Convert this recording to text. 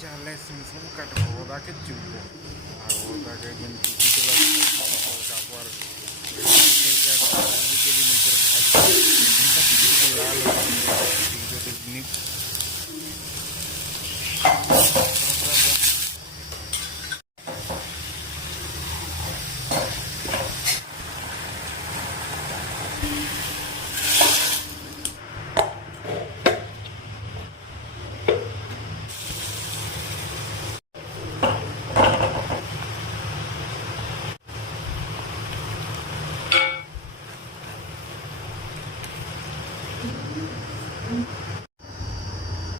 চালে সুমসুম কাটবো ওদাকে চুপবো আর ওদাকে কিন্তু কিছু লাগবো আর নিজের ভাজবো লাল যদি